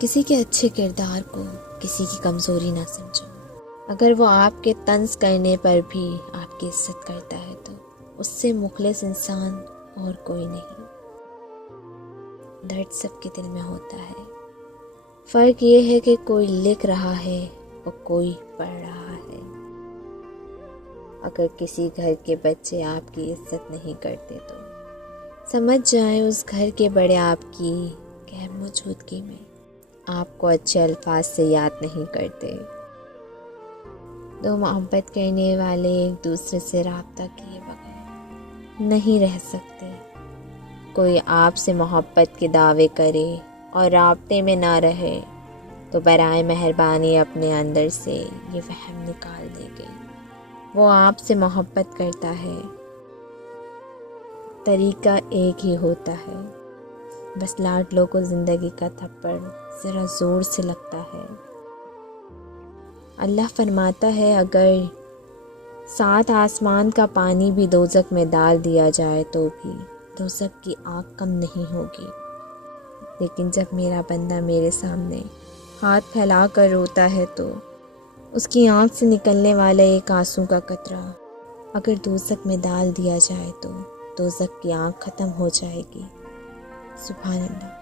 کسی کے اچھے کردار کو کسی کی کمزوری نہ سمجھو۔ اگر وہ آپ کے طنز کرنے پر بھی آپ کی عزت کرتا ہے تو اس سے مخلص انسان اور کوئی نہیں۔ درد سب کے دل میں ہوتا ہے، فرق یہ ہے کہ کوئی لکھ رہا ہے اور کوئی پڑھ رہا ہے۔ اگر کسی گھر کے بچے آپ کی عزت نہیں کرتے تو سمجھ جائیں اس گھر کے بڑے آپ کی غیر موجودگی میں آپ کو اچھے الفاظ سے یاد نہیں کرتے۔ دو محبت کرنے والے ایک دوسرے سے رابطہ کیے بغیر نہیں رہ سکتے۔ کوئی آپ سے محبت کے دعوے کرے اور رابطے میں نہ رہے تو برائے مہربانی اپنے اندر سے یہ وہم نکال دے گے وہ آپ سے محبت کرتا ہے۔ طریقہ ایک ہی ہوتا ہے، بس لاڈلوں کو زندگی کا تھپڑ ذرا زور سے لگتا ہے۔ اللہ فرماتا ہے اگر 7 آسمان کا پانی بھی دوزخ میں ڈال دیا جائے تو بھی دوزخ کی آگ کم نہیں ہوگی، لیکن جب میرا بندہ میرے سامنے ہاتھ پھیلا کر روتا ہے تو اس کی آنکھ سے نکلنے والا ایک آنسو کا قطرہ اگر دوزخ میں ڈال دیا جائے تو دوزخ کی آگ ختم ہو جائے گی۔ سبحان اللہ۔